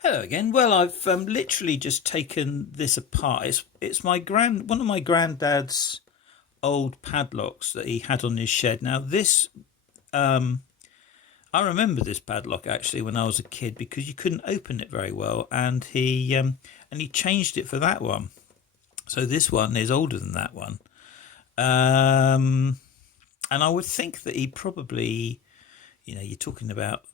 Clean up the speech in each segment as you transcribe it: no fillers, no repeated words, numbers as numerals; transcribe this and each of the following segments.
Hello again. Well, I've literally just taken this apart. It's one of my granddad's old padlocks that he had on his shed. Now this um, I remember this padlock actually when I was a kid because you couldn't open it very well, and he changed it for that one. So this one is older than that one. Um, and I would think that he probably, you're talking about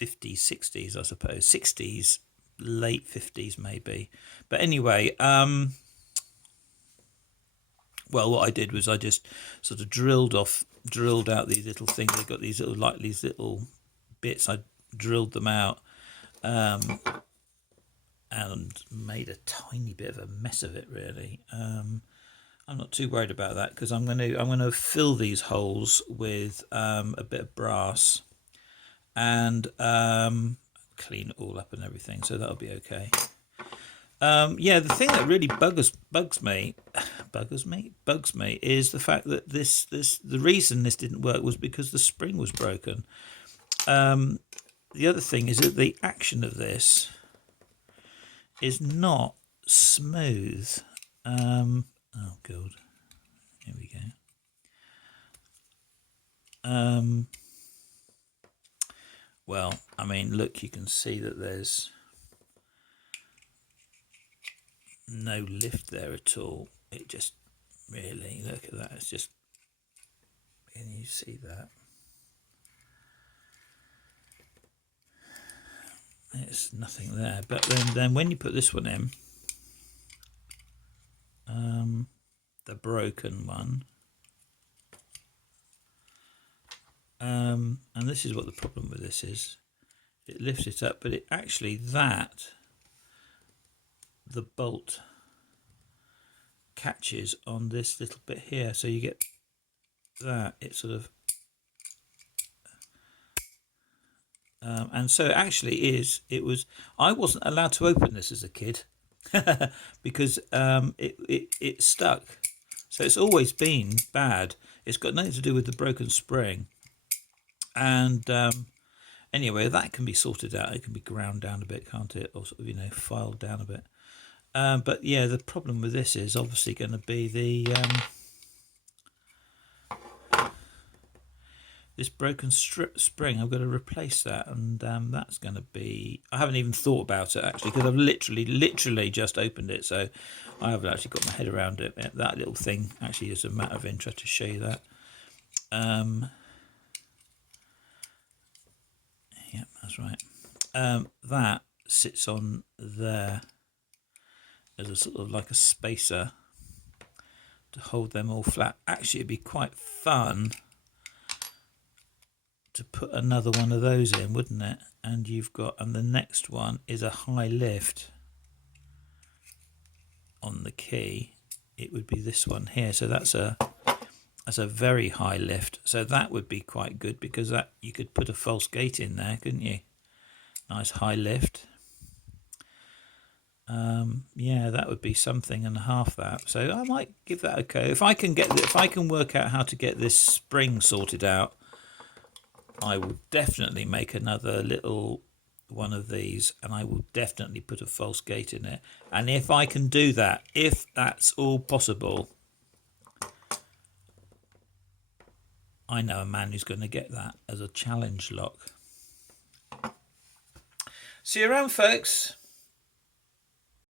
50s, 60s, I suppose, 60s, late 50s maybe. But anyway, well, what I did was I just sort of drilled out these little things. They got these little bits. I drilled them out, um, and made a tiny bit of a mess of it. Really, I'm not too worried about that because I'm going to fill these holes with a bit of brass and clean it all up and everything. So that'll be okay. Yeah, the thing that really bugs me is the fact that the reason this didn't work was because the spring was broken. The other thing is that the action of this is not smooth. Oh god, here we go. Well, I mean, look, you can see that there's no lift there at all. It just really, look at that. It's just, can you see that? There's nothing there. But then when you put this one in, the broken one, and this is what the problem with this is. It lifts it up, but it actually the bolt catches on this little bit here, so you get that. It sort of and so it actually is. I wasn't allowed to open this as a kid because it stuck. So it's always been bad. It's got nothing to do with the broken spring. And anyway, that can be sorted out. It can be ground down a bit, can't it? Or sort of, filed down a bit. But yeah, the problem with this is obviously going to be this broken spring. I've got to replace that, and that's going to be. I haven't even thought about it actually because I've literally just opened it, so I haven't actually got my head around it. That little thing actually is a matter of interest to show you that. Yeah, that's right. That sits on there as a sort of like a spacer to hold them all flat. Actually, it'd be quite fun to put another one of those in, wouldn't it? And the next one is a high lift on the key. It would be this one here. So that's a very high lift. So that would be quite good because that you could put a false gate in there, couldn't you? Nice high lift. Yeah, that would be something and half that. So I might give that a go. If I can work out how to get this spring sorted out, I will definitely make another little one of these, and I will definitely put a false gate in it. And if I can do that, if that's all possible, I know a man who's going to get that as a challenge lock. See you around, folks.